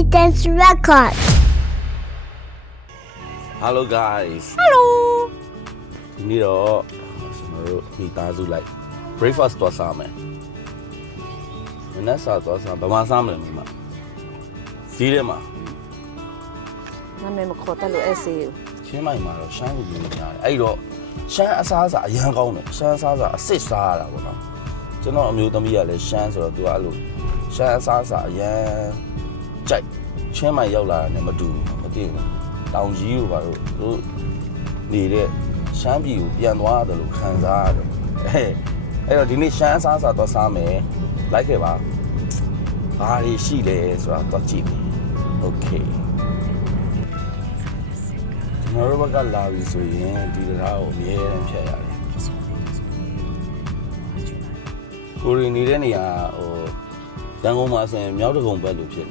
Evidence Record. Hello guys Hello ဒီနေ့တော့ကျွန်တော်တို့မိသားစုလိုက် breakfast တော့စားမယ်မနက်စာတော့စားဘာမှစားမလဲမိမဈေးထဲမှာနာမည်မခေါ်တတ်လို့အဲ့စေးကိုချင်းမိုင်မှာတော့ရှမ်းကိုမြင်ကြတယ်အဲ့တော့ရှမ်းအစားအစာအရန်ကောင်းတယ်ရှမ်းအစားအစာအစ်စ်စားရတာပေါ့နော်ကျွန်တော်အမျိုးသမီးကလည်းရှမ်းဆိုတော့သူကအဲ့လိုရှမ်းအစားအစာအရန် ကြိုက်ချင်းမိုင်ရောက်လာတာနဲ့မတူဘူးမသိဘူးတောင်ကြီးတို့ဘာလို့သူတို့နေတဲ့ရှမ်းပြည်ကိုပြန်သွားတယ်လို့ခံစားရတယ်အဲအဲ့တော့ဒီနေ့ရှမ်းအစားအစာတော့စားမယ်လိုက်ခဲ့ပါဘာတွေရှိလဲဆိုတာတော့ကြည့်မယ်โอเค ကျွန်တော်တို့ဘက်ကလာပြီဆိုရင်ဒီတရားကိုအမြဲတမ်းဖြတ်ရတယ်ကိုရီနေတဲ့နေရာဟိုရန်ကုန်မှာဆိုရင်မြောက်တကုံဘက်လို့ဖြစ်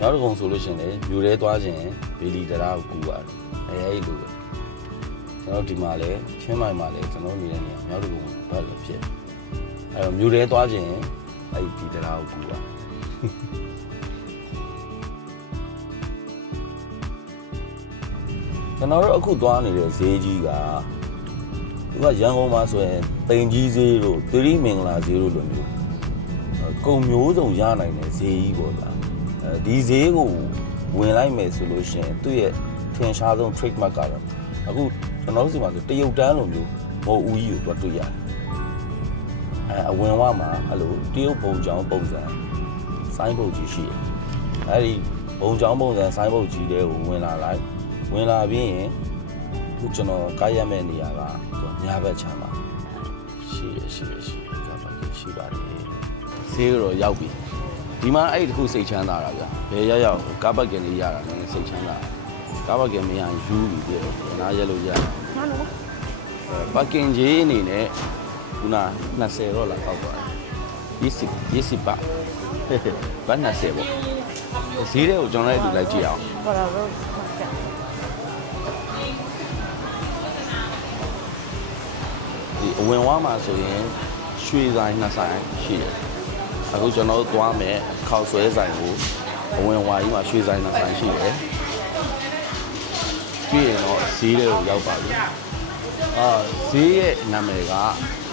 နေမြောက်တကုံဆိုလို့ရှိရင်လေမြို့ထဲသွားခြင်းဘီလီတရားကိုကူရတယ်အဲအဲ့လိုပဲကျွန်တော်ဒီမှာလေချင်းမိုင်မှာလေကျွန်တော်နေတဲ့နေရာမြောက်တကုံဘက်လို့ဖြစ်အဲတော့မြို့ထဲသွားခြင်းအဲ့ဒီတရားကိုကူရတယ်ကျွန်တော်တို့အခုသွားနေတဲ့ဈေးကြီးကသူကရန်ကုန်မှာဆိုရင်တိန်ကြီးဈေးတို့သီရိမင်္ဂလာဈေးတို့လိုမျိုးအဲကုံမျိုးစုံရနိုင်တဲ့ဈေးကြီးပေါ့ဗျာအဲ ဒီဈေးကိုဝင်လိုက်မယ်ဆိုလို့ရှိရင်သူ့ရဲ့ထင်ရှားဆုံး trademark ကတော့အခုကျွန်တော်တို့စီမှာဆိုတရုတ်တန်းလိုမျိုးမော်ဦးကြီးကိုတွေ့ရတယ်အဲအဝင်ဝမှာအဲ့လိုတရုတ်ပုံချောင်းပုံစံစိုင်းပုံကြီးရှိတယ်အဲဒီပုံချောင်းပုံစံစိုင်းပုံကြီးတွေကိုဝင်လာလိုက်ဝင်လာပြီးရင်ခုကျွန်တော်ကားရမဲ့နေရာကသူကညာဘက်ချမ်းပါရှိရရှိရရှိရကားပါကရှိပါတယ်ဈေးတော့ရောက်ပြီ ဒီမှာအဲ့ဒီတစ်ခုစိတ်ချမ်းသာတာဗျာဘယ်ရောက်ရောက်ကားပါကင်လေးရတာလည်းစိတ်ချမ်းသာကားပါကင်မရရင်ယူပြီးပြတော့နားရက်လို့ရနားလို့ပါကင်ကြီးအနေနဲ့ခုန20တော့လာတော့ပါတယ်20 20ပါဘာ20ပေါ့ဈေးတွေကိုကျွန်တော်လည်းအတူလိုက်ကြည့်အောင်ဟောတာတော့ကဲဒီအဝင်ဝါမှာဆိုရင်ရွှေဆိုင်နှစ်ဆိုင်ရှိတယ် အခုကျွန်တော်တို့သွားမယ်ခောက်ဆွဲဆိုင်ကိုအဝင်ဝါကြီးမှာရွှေဆိုင်နှစ်ဆိုင်ရှိတယ်ပြီးရင်တော့ဈေးတွေကိုရောက်ပါပြီအာဈေးရဲ့နာမည်က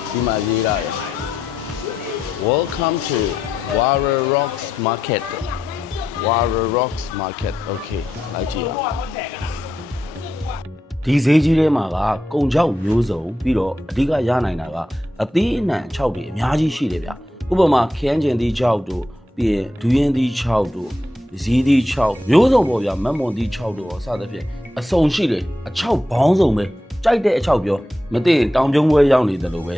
ဒီမှာရေးရတယ် Welcome to Wara Rocks Market Wara Rocks Market okay လိုက်ကြည့်အောင်ဒီဈေးကြီးထဲမှာကကုံချောက်မျိုးစုံပြီးတော့အဓိကရနိုင်တာကအသီးအနှံ6တွေအများကြီးရှိတယ်ဗျ ဥပမာခရမ်းကျင်သီး6တို့ပြီးရင်ဒူးရင်သီး6တို့ဇီးသီး6မျိုးစုံပေါ့ဗျာမက်မွန်သီး6တို့ရောစသဖြင့်အစုံရှိတယ်အချောက်ဘောင်းစုံပဲကြိုက်တဲ့အချောက်ပြောမသိရင်တောင်ကျုံပွဲရောက်နေတယ်လို့ပဲ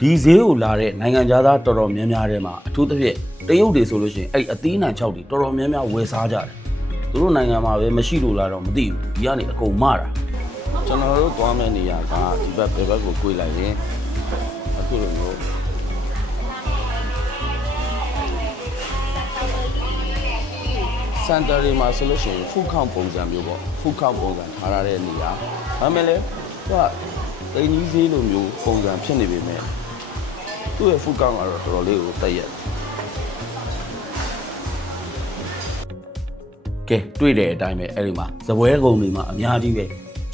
ဒီဈေးကိုလာတဲ့နိုင်ငံသားတော်တော်များများထဲမှာအထူးသဖြင့်တရုတ်တွေဆိုလို့ရှိရင်အဲ့အသီးအနှံ6တွေတော်တော်များများဝယ်စားကြတယ်သူတို့နိုင်ငံမှာပဲမရှိလို့လားတော့မသိဘူးဒီကနေအကုန်မတာကျွန်တော်တို့သွားမယ့်နေရာကဒီဘက်ဘယ်ဘက်ကို꿰လိုက်ရင်အခုလိုမျိုး စန်တာရီမှာဆိုလို့ရှိရင်ဖူခေါန့်ပုံစံမျိုးပေါ့ဖူခေါန့်ပုံစံထားရတဲ့နေရာဒါပေမဲ့လည်းသူကတိန်ကြီးဈေးလိုမျိုးပုံစံဖြစ်နေပေမဲ့သူ့ရဲ့ဖူခေါန့်ကတော့တော်တော်လေးကိုတက်ရကဲတွေ့တဲ့အတိုင်းပဲအဲ့ဒီမှာဇပွဲကုံတွေမှာအများကြီးပဲ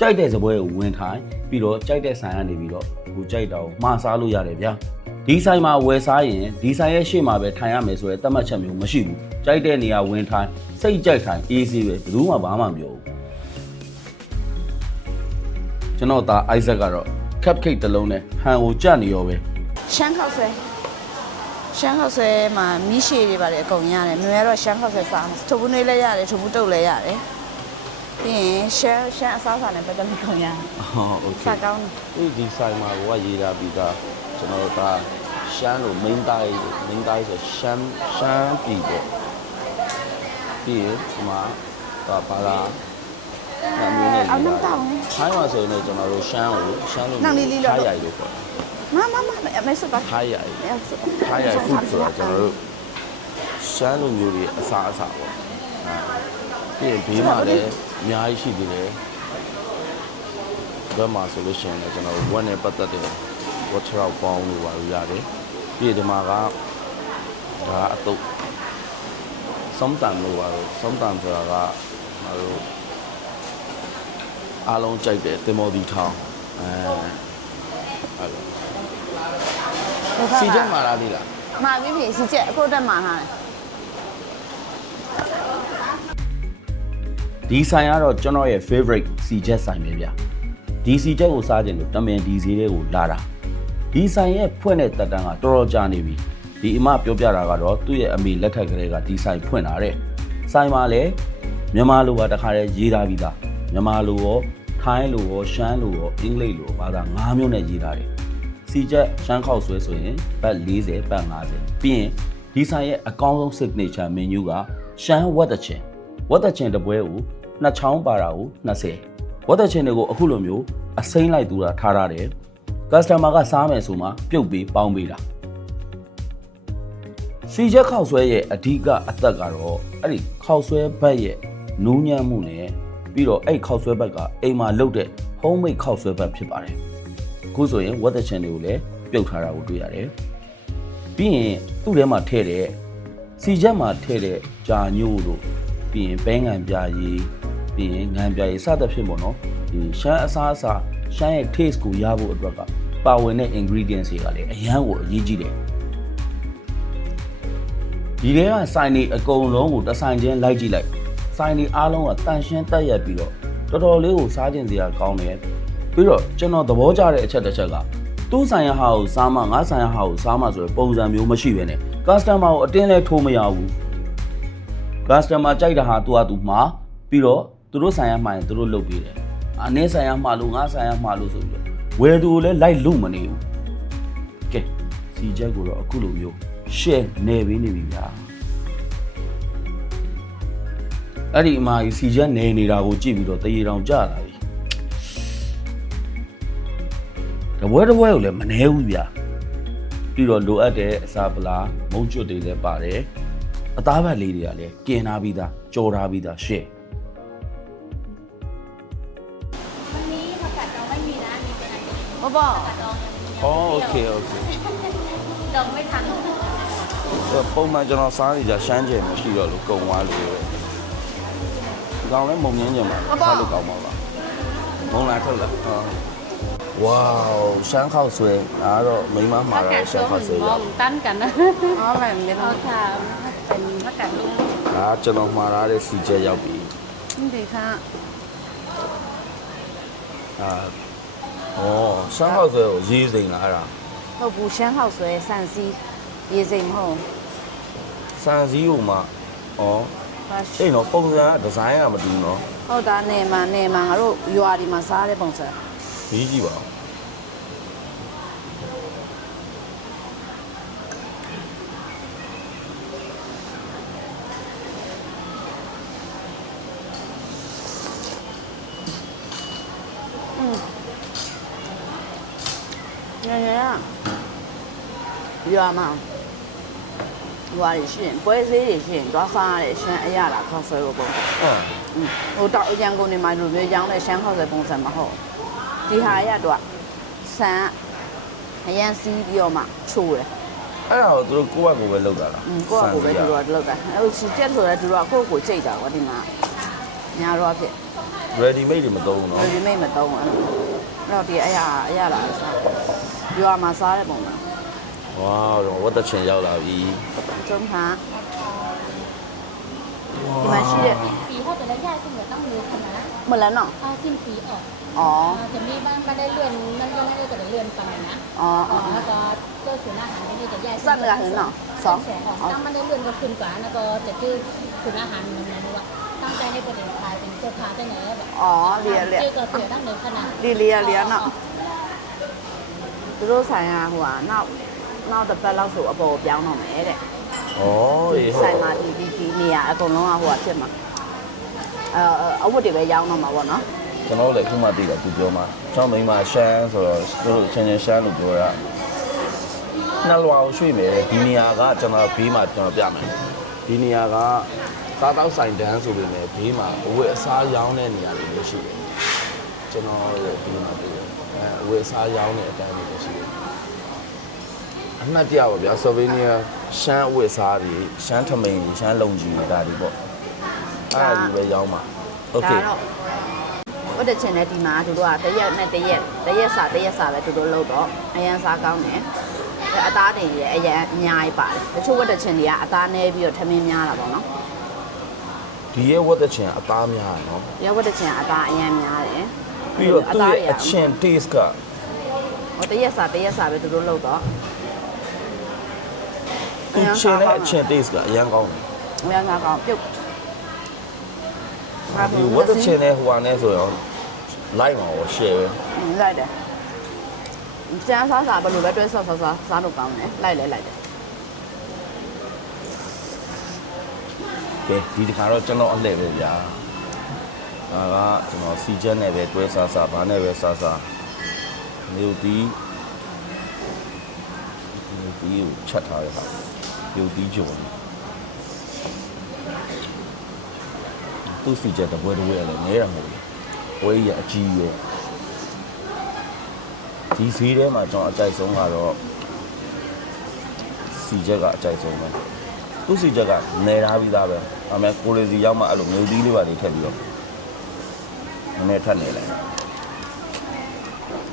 ကြိုက်တဲ့ဇပွဲကိုဝင်ထိုင်ပြီးတော့ကြိုက်တဲ့ဆိုင်ကနေပြီးတော့ဟိုကြိုက်တာကိုမှားစားလို့ရတယ်ဗျာ ဒီဆိုင်မှာဝယ်စားရင်ဒီဆိုင်ရဲ့ရှေ့မှာပဲထိုင်ရမယ်ဆိုရဲတတ်မှတ်ချက်မျိုးမရှိဘူးကြိုက်တဲ့နေရာဝင်ထိုင်စိတ်ကြိုက်ထိုင်အေးဆေးပဲဘယ်သူမှဘာမှမပြောဘူးကျွန်တော်သားအိုက်ဇက်ကတော့ cupcake တစ်လုံးနဲ့ဟန်ကိုကြက်နေရောပဲ ရှမ်းခောက်ဆွဲရှမ်းခောက်ဆွဲမှာမီးရှည်တွေပါတယ်အကုန်ရတယ်မင်းကတော့ရှမ်းခောက်ဆွဲစားမယ်ထုပ်ဘူးနှွေးလည်းရတယ်ထုပ်ဘူးတုပ်လည်းရတယ်ပြီးရင်ရှမ်းရှမ်းအစားအစာနဲ့ပတ်သက်လို့ကုန်ရတယ် ဟောโอเค စားကောင်းတယ် ဒီဒီဆိုင်မှာကိုကရေးထားပြီးသား ကျွန်တော်တို့ကရှမ်းလို့ main တိုင်း main တိုင်းဆိုရှမ်းရှမ်းပြည်ပေါ့ပြီးရင်ဒီမှာဒါပါလားနာမည်နဲ့အောင်လုံးတောင်းထိုင်းမှာဆိုရင်လည်းကျွန်တော်တို့ရှမ်းကိုရှမ်းလို့နောက်လေးလေးလို့ထိုင်းရိုက်လို့ပေါ့မမမအမေစပါထိုင်းရိုက်အဲ့ဆိုထိုင်းရိုက် food ဆိုတာကျွန်တော်တို့ရှမ်းလူမျိုးတွေအစားအစာပေါ့အဲပြီးရင်ဘေးမှာလည်းအများကြီးရှိသေးတယ်ဘက်မှာဆိုလို့ရှိရင်လည်းကျွန်တော်တို့ဝက်နဲ့ပတ်သက်တဲ့ ဝတ်ချောက်ပေါင်းလို့ပါလို့ရတယ်ပြီးရင်ဒီမှာကဒါအတုပ်ဆုံးတန်လို့ပါတော့ဆုံးတန်ဆိုတာကငါတို့အားလုံးကြိုက်တဲ့တင်မော်ဒီထောင်းအဲအဲ့လိုစီချက်မာလာသေးလားမှာပြီပြီစီချက်အခုတက်မှာထားတယ်ဒီဆိုင်ကတော့ကျွန်တော်ရဲ့ favorite စီချက်ဆိုင်ပဲဗျဒီစီချက်ကိုစားကြတယ်လို့တမင်ဒီစီလေးကိုလာတာ ဒီဆိုင်ရဲ့ဖွင့်တဲ့တက်တန်းကတော်တော်ကြာနေပြီဒီအမပြောပြတာကတော့သူ့ရဲ့အမေလက်ထက်ကလေးကဒီဆိုင်ဖွင့်လာတဲ့ဆိုင်မှာလည်းမြန်မာလိုပါတခါတည်းရေးထားပြီးသားမြန်မာလိုရောထိုင်းလိုရောရှမ်းလိုရောအင်္ဂလိပ်လိုရောဘာသာ၅မျိုးနဲ့ရေးထားတယ်စီချက်ရှမ်းခောက်ဆွဲဆိုရင်ဘတ်40ဘတ်50ပြီးရင်ဒီဆိုင်ရဲ့အကောင်းဆုံး signature menu ကရှမ်းဝက်တချင်ဝတ်တဲ့ချင်တပွဲကိုနှစ်ချောင်းပါတာကို20ဝတ်တဲ့ချင်တွေကိုအခုလိုမျိုးအစိမ့်လိုက်သူတာထားရတယ် ကစတမာကစားမယ်ဆိုမှပြုတ်ပြီးပေါင်းပေးတာစီချက်ခောက်ဆွဲရဲ့အဓိကအသက်ကတော့အဲ့ဒီခောက်ဆွဲဘက်ရဲ့နူးညံ့မှုနဲ့ပြီးတော့အဲ့ခောက်ဆွဲဘက်ကအိမ်မှာလုပ်တဲ့ homemade ခောက်ဆွဲဘက်ဖြစ်ပါတယ်အခုဆိုရင်ဝတ်တဲ့ချင်တွေကိုလည်းပြုတ်ထားတာကိုတွေ့ရတယ်ပြီးရင်သူ့ထဲမှာထည့်တဲ့စီချက်မှာထည့်တဲ့ဂျာညို့တို့ပြီးရင်ပဲငံပြာရည်ပြီးရင်ငံပြာရည်စသဖြင့်ပေါ့နော်ဒီရှမ်းအစားအစာ ရှမ်းရဲ့ taste ကိုရဖို့အတွက်ကပါဝင်တဲ့ ingredients တွေကလည်းအရန်ကိုအရေးကြီးတယ်ဒီထဲကစိုင်းနေအကုန်လုံးကိုတစ်ဆိုင်ချင်းလိုက်ကြည့်လိုက်စိုင်းနေအားလုံးကတန်ရှင်းတက်ရက်ပြီးတော့တော်တော်လေးကိုစားကျင်စရာကောင်းတယ်ပြီးတော့ကျွန်တော်သဘောကျတဲ့အချက်တစ်ချက်ကသူ့ဆိုင်ရဟာကိုစားမှငါဆိုင်ရဟာကိုစားမှဆိုရယ်ပုံစံမျိုးမရှိဘဲနဲ့ customer ကိုအတင်းလဲထိုးမရဘူး customer ကြိုက်တာဟာသူ့ဟာသူမှာပြီးတော့သူတို့ဆိုင်ရမှာရင်သူတို့လုပ်ပေးတယ် အနည်းဆိုင်ရမှာလို့ငါဆိုင်ရမှာလို့ဆိုပြီးတော့ဝယ်သူကိုလည်းလိုက်လို့မနေဘူးကဲစီချက်ကိုတော့အခုလိုမျိုး share နေပေးနေပြီဗျာအဲ့ဒီအမကြီးစီချက်နေနေတာကိုကြည့်ပြီးတော့တရေတောင်ကြလာပြီတပွဲတပွဲကိုလည်းမနှဲဘူးဗျာပြီးတော့လိုအပ်တဲ့အစာပလာမုံကျွတ်တွေလည်းပါတယ်အသားဘတ်လေးတွေကလည်းกินထားပြီးသားကြော်ထားပြီးသားရှေ့ อันนี้ ဘောဘော ผักกาดดองอย่างเดียว အော်โอเคโอเค ดองไม่ทัน ပုံမှန်ကျွန်တော်စားနေကြရှမ်းကျင်မရှိတော့လို့ကုံသွားလို့ပဲဒီကောင်လည်းမုံငင်းကျင်ပါစားလို့ကောင်းပါပါမုံလာထုတ်လာဟာဝေါရှမ်းခောက်ဆွဲဒါကတော့မိမမှာ ผัก တော့ กาด ရှ ด မ်း อง ခောက်ဆွဲ ม ရ องตั้นกันนะ အော်လည်းမင်း เอาค่ะเป็นผักกาดลุง ဒါကျွန်တော်မှာထားတဲ့စီချက်ရောက်ပြီ ဒီခါ အာ ဩရှမ်းခောက်ဆွဲကိုရေးစိန်လာအဲ့ဒါဟုတ်ဘူးရှမ်းဟောက်ဆွဲဆန်စီရေစိမ်မဟုတ်စံစည်းကိုမှဩဘာရှအဲ့တော့ပုံစံကဒီဇိုင်းကမတူဘူးနော်ဟုတ်တာနေမှာနေမှာငါတို့ရွာဒီမှာစားတဲ့ပုံစံကြီးကြည့်ပါဦး ညည ရွာမှာရွာရရှင်ပွဲစည်းရရှင်သွားစားရတဲ့ရှမ်းအရလာခေါက်ဆွဲလို့ပုံစံဟမ်ဟိုတော့အရန်ကုန်နေမှာလူမျိုးကြောင်းတဲ့ရှမ်းခေါက်ဆွဲပုံစံမဟုတ်ဒီဟာရတော့ဆန်အရန်စီးပြီးတော့မှချိုးတယ်အဲ့ဒါကိုသူတို့ကိုယ့်ဘက်ကိုပဲလောက်တာလားอืมကိုယ့်အကိုပဲသူတို့ကလောက်တာအဲ့ချီချက်ဆိုရဲသူတို့ကကိုယ့်ကိုကြိတ်တာကွာဒီမှာညာတော့ဖြစ် ready made တွေမသုံးဘူးနော်ဒီမိတ်မတော့ဘူးအဲ့တော့ဒီအရာအရာလာစားရွာမှာစားတဲ့ပုံမှာ 哇，我的全要老一。中华。你们是ปีถ้าเขาป็นระยะคุณก็ต้องรู้คณะหมดแล้วเนาะอาสิ้นปีออกอ๋อ จะมีบ้างก็ได้เลื่อนนั่นก็นั่นก็ได้เลื่อนไปนะอ๋ออ๋อแล้วก็เจ้าสุนอาหารที่นี่จะแยกสั้นเหลือเห็นเนาะสองตั้งมันได้เลื่อนก็ขึ้นกว่าแล้วก็จะชื่อสุนอาหารมันนั้นว่าตั้งใจให้ประเด็นขายเป็นเจ้าพาได้ไหนแบบอ๋อเลียเลียเจ้าก็เสือตั้งเนื้อคณะดีเลียเลียเนาะรู้สายหัวเนาะ နောက်တစ်ပတ်လောက်ဆိုအပေါ်ပြောင်းတော့မယ်တဲ့ဩအေးဟုတ်ဆိုင်မှာဒီဒီဒီနေရာအကုန်လုံးကဟိုကဖြစ်မှာအဲအဝတ်တွေပဲရောင်းတော့မှာပေါ့နော်ကျွန်တော်လည်းခုမှသိတာသူပြောမှာကျွန်တော်မိန်းမရှမ်းဆိုတော့သူတို့ချင်းချင်းရှမ်းလို့ပြောတာနှစ်လွာကိုရွှေ့မယ်ဒီနေရာကကျွန်တော်ဘေးမှာကျွန်တော်ပြမယ်ဒီနေရာကစားတောက်ဆိုင်တန်းဆိုပေမဲ့ဘေးမှာအဝတ်အစားရောင်းတဲ့နေရာတွေလည်းရှိတယ်ကျွန်တော်ရဲ့ဘေးမှာတွေ့တယ်အဲအဝတ်အစားရောင်းတဲ့အတန်းတွေလည်းရှိတယ် အမှတ်တရပါဗျာဆိုဗီနီယာ ရှမ်းအဝတ်စားတွေရှမ်းထမိန်တွေရှမ်းလုံကြီးတွေဒါတွေပေါ့အဲ့ဒါကြီးပဲရောင်းပါโอเค ဒါတော့ဝတ်တဲ့ချင်တဲ့ဒီမှာသူတို့ကတရက်နဲ့တရက်တရက်စာတရက်စာပဲသူတို့လုပ်တော့အရန်စားကောင်းတယ်အဲအသားတင်ရအရန်အများကြီးပါတယ်တချို့ဝတ်တဲ့ချင်တွေကအသားနည်းပြီးတော့ထမင်းများတာပေါ့နော် ဒီရဲ့ဝတ်တဲ့ချင်အသားများတယ်နော် ရဝတ်တဲ့ချင်ကအသားအရန်များတယ် ပြီးတော့သူ့ရဲ့ တွေက အချင် taste က ဟိုတရက်စာတရက်စာပဲသူတို့လုပ်တော့ သူချင်တဲ့အချင် taste ကအရင်ကောင်းတယ်အရန်စားကောင်းပြုတ်ဒီဝတ်တဲ့ချင်တဲ့ဟိုဟာနဲ့ဆိုရင်လိုက်မှာရော share ပဲလိုက်တယ်ကျန်းစားစားဘယ်လိုလဲတွဲဆော့ဆော့စားစားလို့ကောင်းတယ်လိုက်လဲလိုက်တယ်ကဲဒီတစ်ခါတော့ကျွန်တော်အလှည့်ပဲဗျာဒါကကျွန်တော်စီချက်နဲ့ပဲတွဲစားစားဘာနဲ့ပဲစားစားမြို့တီးမြို့တီးကိုချက်ထားရတာ ရုပ်သီးကျော်သူ့စီချက်တပွဲတပွဲလည်းနဲတာမဟုတ်ဘူးဝေးရအကြီးရဒီဈေးထဲမှာကျွန်တော်အကြိုက်ဆုံးကတော့စီချက်ကအကြိုက်ဆုံးပဲသူ့စီချက်ကနဲထားပြီးသားပဲအမေကိုရီစီရောက်မှအဲ့လိုမျိုးသီးလေးပါလေးထည့်ပြီးတော့နည်းနည်းထပ်နေလိုက်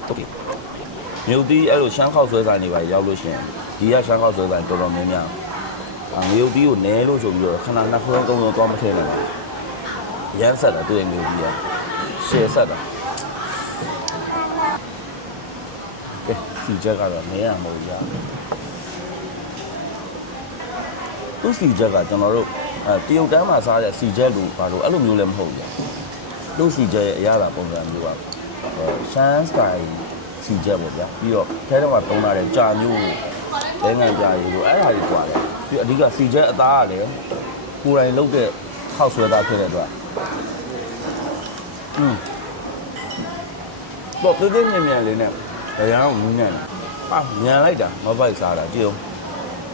ဟုတ်ပြီမြုပ်သီးအဲ့လိုရှမ်းခေါက်ဆွဲဆိုင်တွေပါရောက်လို့ရှင်ဒီကရှမ်းခေါက်ဆွဲဆိုင်တော်တော်များများ ငရုတ်သီးကိုနဲလို့ဆိုပြီးတော့ခဏနှစ်ဆုံးသုံးဆုံးသွားမထည့်နိုင်ဘူးရမ်းဆက်တာသူ့ရဲ့ငရုတ်သီးကရှယ်ဆက်တာကဲစီချက်ကတော့နဲရမဟုတ်ရသူ့စီချက်ကကျွန်တော်တို့အဲတရုတ်တန်းမှာစားတဲ့စီချက်လို့ဘာလို့အဲ့လိုမျိုးလည်းမဟုတ်ဘူးသူ့စီချက်ရဲ့အရသာပုံစံမျိုးပါရှမ်းစတိုင်စီချက်ပေါ့ဗျာပြီးတော့ထဲတော့ကတုံးလာတဲ့ကြာမျိုးကိုလဲငံကြာရီလိုအဲ့ဒါကြီးကွာတယ် ပြီးတော့အဓိကစီချက်အသားကလည်းကိုယ်တိုင်လုပ်တဲ့ခောက်ဆွဲသားဖြစ်တဲ့အတွက်อืมတော့ပြင်းပြင်းမြန်မြန်လေးနဲ့တရားကိုမြင်နေတယ်ဟာမြန်လိုက်တာမပိုက်စားတာကြည့်အောင်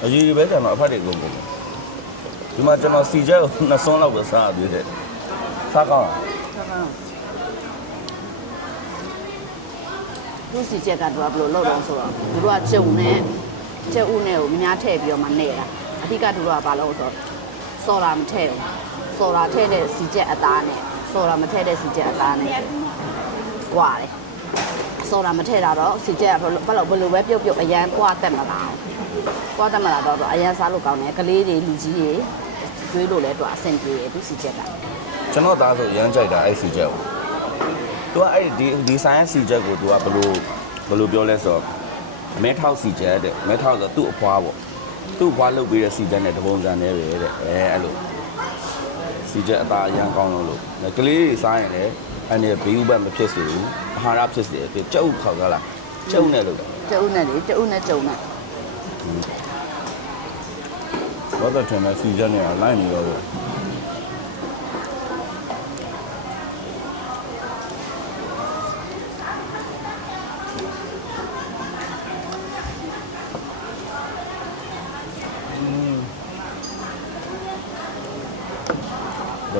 အကြီးကြီးပဲကျွန်တော်အဖတ်တွေကုန်ကုန်ဒီမှာကျွန်တော်စီချက်ကိုနှစ်စွန်းလောက်ပဲစားရသေးတယ်စားကောင်းလားသူစီချက်ကသူကဘယ်လိုလုပ်တော့ဆိုတော့သူတို့ကကျုံနဲ့ကျုပ်ဦးနဲ့ကိုများထည့်ပြီးတော့မှနေတာ အဓိကသူတို့ကဘာလို့ဆိုတော့စော်တာမထည့်ဘူးစော်တာထည့်တဲ့စီချက်အသားနဲ့စော်တာမထည့်တဲ့စီချက်အသားနဲ့ကွာတယ်စော်တာမထည့်တာတော့စီချက်ကဘယ်လိုဘယ်လိုပဲပြုတ်ပြုတ်အရန်ကွာတက်မလားကွာတက်မလားတော့အရန်စားလို့ကောင်းတယ်ကလေးတွေလူကြီးတွေကျွေးလို့လဲတော့အဆင်ပြေတယ်သူစီချက်ကကျွန်တော်သားဆိုရမ်းကြိုက်တာအဲ့စီချက်ကိုသူကအဲ့ဒီဒီဆိုင်စီချက်ကိုသူကဘယ်လိုဘယ်လိုပြောလဲဆိုတော့မဲထောက်စီချက်တဲ့မဲထောက်ဆိုသူ့အဖွားပေါ့ သူ့အဖွားလုပ်ပေးတဲ့စီချက်နဲ့တပုံစံနဲ့ပဲတဲ့အဲအဲ့လိုစီချက်အသားအရန်ကောင်းလို့လို့ကလေးတွေစားရင်လည်းအဲ့ဒီဘေးဥပတ်မဖြစ်စေဘူးအာဟာရဖြစ်စေတယ်ကြောက်ခေါက်ကြလားကျုံနဲ့လို့ကျုပ်ဦးနဲ့လေကျုပ်ဦးနဲ့ကျုံနဲ့ဘောတော့ထင်တဲ့စီချက်နဲ့လိုက်နေတော့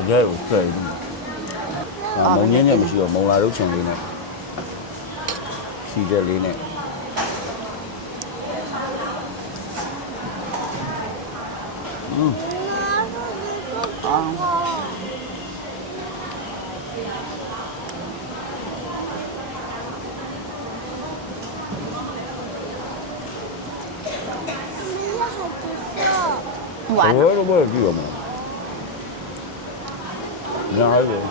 ဘူးတကယ်ကိုတွေ့ဘူး။အာမုံငင်းညက်မရှိတော့မုံလာရုပ်ချင်လေးနဲ့စီချက်လေးနဲ့อืมအော် များကြီးပဲ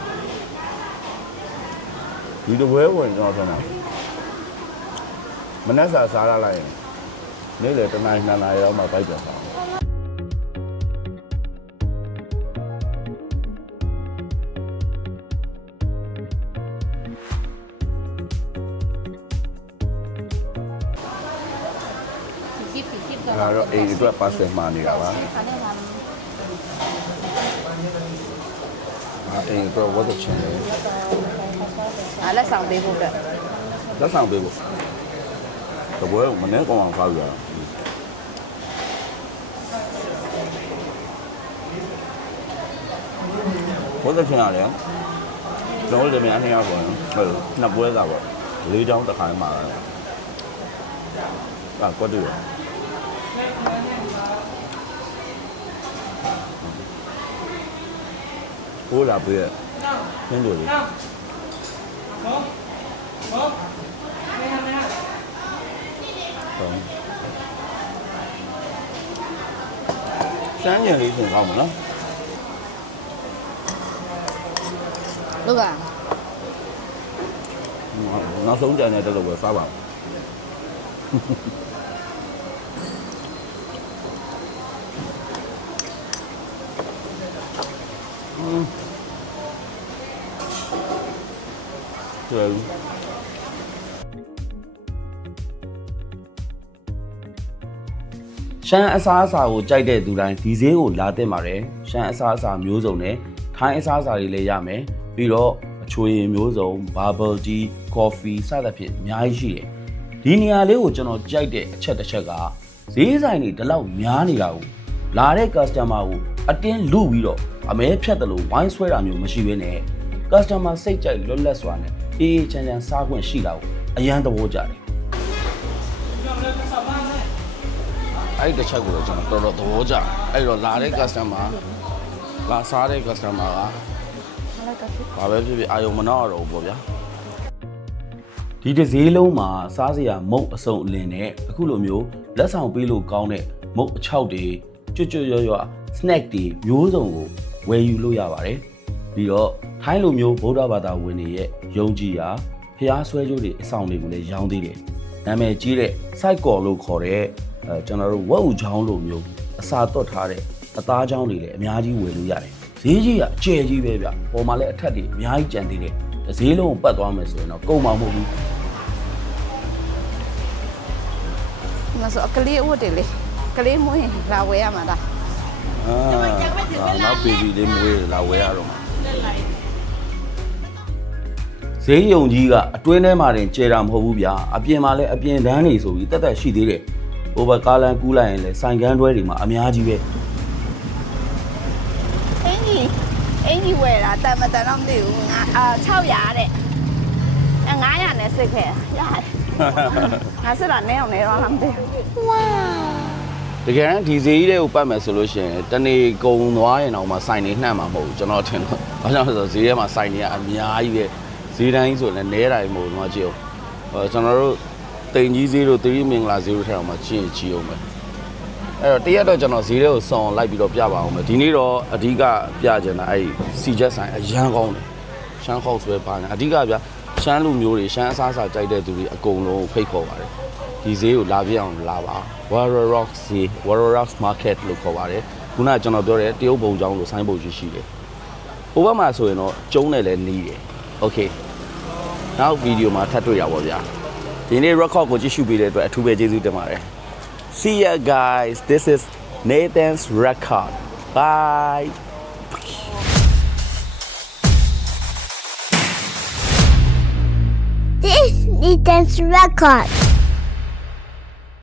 ဒီတပွဲဝင်တော့ထင်တာမနက်စာစားရလိုက်ရင်နေ့လေတနင်္လာနေ့ရောက်မှပိုက်ပြန်ပါဒါတော့အိမ်အတွက်ပါဆယ်မှနေတာပါ အာအိမ်အတွက်ဝတ်တဲ့ချင်တယ်အားလက်ဆောင်ပေးဖို့အတွက်လက်ဆောင်ပေးဖို့တပွဲကိုမနေ့ကောင်အောင်ဖောက်ရတာဘုဒ္ဓရှင်ရတယ်ကျွန်တော်တို့လည်းအနေရဆိုရင်ဟုတ်နှစ်ပွဲသာပေါ့လေးချောင်းတစ်ခါမှလာတယ်အာကွတ်တူရ ဟိုးလာပေးရခင်းတို့လေဟုတ်ရှမ်းကြံလေးပြင်ကောင်းမလားလို့ကနောက်ဆုံးကြံတဲ့တော့ပဲစားပါ ကျွယ်ရှမ်းအစားအစာကိုကြိုက်တဲ့သူတိုင်းဒီဈေးကိုလာတင်ပါတယ်ရှမ်းအစားအစာမျိုးစုံနဲ့ထိုင်းအစားအစာတွေလည်းရမယ်ပြီးတော့အချိုရည်မျိုးစုံ bubble tea coffee စသဖြင့်အများကြီးရှိတယ်ဒီနေရာလေးကိုကျွန်တော်ကြိုက်တဲ့အချက်တစ်ချက်ကဈေးဆိုင်တွေဒီလောက်များနေတာကိုလာတဲ့ customer ကိုအတင်းလူပြီးတော့ အမဲဖြတ်တယ်လို့ဝိုင်းဆွဲတာမျိုးမရှိဘဲနဲ့ customer စိတ်ကြိုက်လွတ်လပ်စွာနဲ့အေးအေးချမ်းချမ်းစားခွင့်ရှိတာကိုအရန်သဘောကျတယ်အဲ့ဒီတစ်ချက်ကိုတော့ကျွန်တော်တော်တော်သဘောကျတယ်အဲ့တော့လာတဲ့ customer လာစားတဲ့ customer ကဘာပဲဖြစ်ဖြစ်အာယုံမနှောက်ရတော့ဘူးပေါ့ဗျာဒီတစ်စည်းလုံးမှာစားစရာမုတ်အစုံအလင်နဲ့အခုလိုမျိုးလက်ဆောင်ပေးလို့ကောင်းတဲ့မုတ်အချောက်တွေကျွတ်ကျွတ်ရွရွ snack တွေမျိုးစုံကို ဝယ်ယူလို့ရပါတယ်ပြီးတော့ထိုင်းလိုမျိုးဗုဒ္ဓဘာသာဝင်တွေရဲ့ယုံကြည်ရာဖျားဆွဲကြိုးတွေအဆောင်တွေကိုလည်းရောင်းသေးတယ်နာမည်ကြီးတဲ့ site call လို့ခေါ်တဲ့အဲကျွန်တော်တို့ဝက်ဥချောင်းလိုမျိုးအစာသွတ်ထားတဲ့အသားချောင်းတွေလည်းအများကြီးဝယ်လို့ရတယ်ဈေးကြီးကအကျယ်ကြီးပဲဗျပေါ်မှာလည်းအထက်တွေအများကြီးကျန်သေးတယ်ဈေးလုံးကိုပတ်သွားမယ်ဆိုရင်တော့ကုန်မှာမဟုတ်ဘူးဒီမှာဆိုအကလေးအဝတ်တွေလေကလေးမွေးရင်လာဝယ်ရမှာလား အာနောက်ဘေဘီလေးမွေးလာဝယ်ရတော့မှာဈေးရုံကြီးကအတွင်းထဲမှာတင်ကျဲတာမဟုတ်ဘူးဗျာအပြင်မှာလည်းအပြင်တန်းနေဆိုပြီးတက်တက်ရှိသေးတယ်ဟိုဘက်ကားလန်ကူးလိုက်ရင်လည်းဆိုင်ကန်းတွဲတွေမှာအများကြီးပဲအင်ကြီးအင်ကြီးဝယ်တာတန်မတန်တော့မသိဘူးငါအာ600တဲ့အဲ900နဲ့စစ်ခဲ့ရတယ်ငါစစ်တာနဲအောင်နဲတော့လားမသိဘူးဝါ တကယ်တမ်းဒီဈေးကြီးတွေကိုပတ်မယ်ဆိုလို့ရှိရင်တနေ့ကုံသွားရင်တော့မှစိုင်နေနှံ့မှာမဟုတ်ဘူးကျွန်တော်ထင်တော့ဘာကြောင့်လဲဆိုတော့ဈေးထဲမှာစိုင်နေကအများကြီးပဲဈေးတိုင်းဆိုလည်းနဲတိုင်းမဟုတ်ဘူးတော့ကြည့်အောင်ဟိုကျွန်တော်တို့တိန်ကြီးဈေးတို့သတိမင်္ဂလာဈေးတို့ထက်အောင်မှကြည့်ရင်ကြည့်အောင်ပဲအဲ့တော့တရက်တော့ကျွန်တော်ဈေးတွေကိုစုံလိုက်ပြီးတော့ပြပါအောင်မယ်ဒီနေ့တော့အဓိကပြချင်တာအဲ့စီချက်ဆိုင်အရန်ကောင်းတယ်ရှမ်းခေါက်ဆွဲပါနေအဓိကဗျာရှမ်းလူမျိုးတွေရှမ်းအစားအစာကြိုက်တဲ့သူတွေအကုန်လုံးကိုဖိတ်ခေါ်ပါတယ်ဒီဈေးကိုလာပြအောင်လာပါ Warrior Rock ဈေး Warrior Rock Market လို့ခေါ်ပါတယ်ခုနကကျွန်တော်ပြောတဲ့တရုတ်ဘုံကျောင်းလို့ဆိုင်းဘုတ်ကြီးရှိတယ်ဟိုဘက်မှာဆိုရင်တော့ကျုံးနဲ့လည်းနီးတယ် Okay နောက်ဗီဒီယိုမှာထပ်တွေ့ရပါဗျာဒီနေ့ record ကိုကြည့်ရှုပေးတဲ့အတွက်အထူးပဲကျေးဇူးတင်ပါတယ် See ya guys this is Nathan's record bye This is Nathan's record.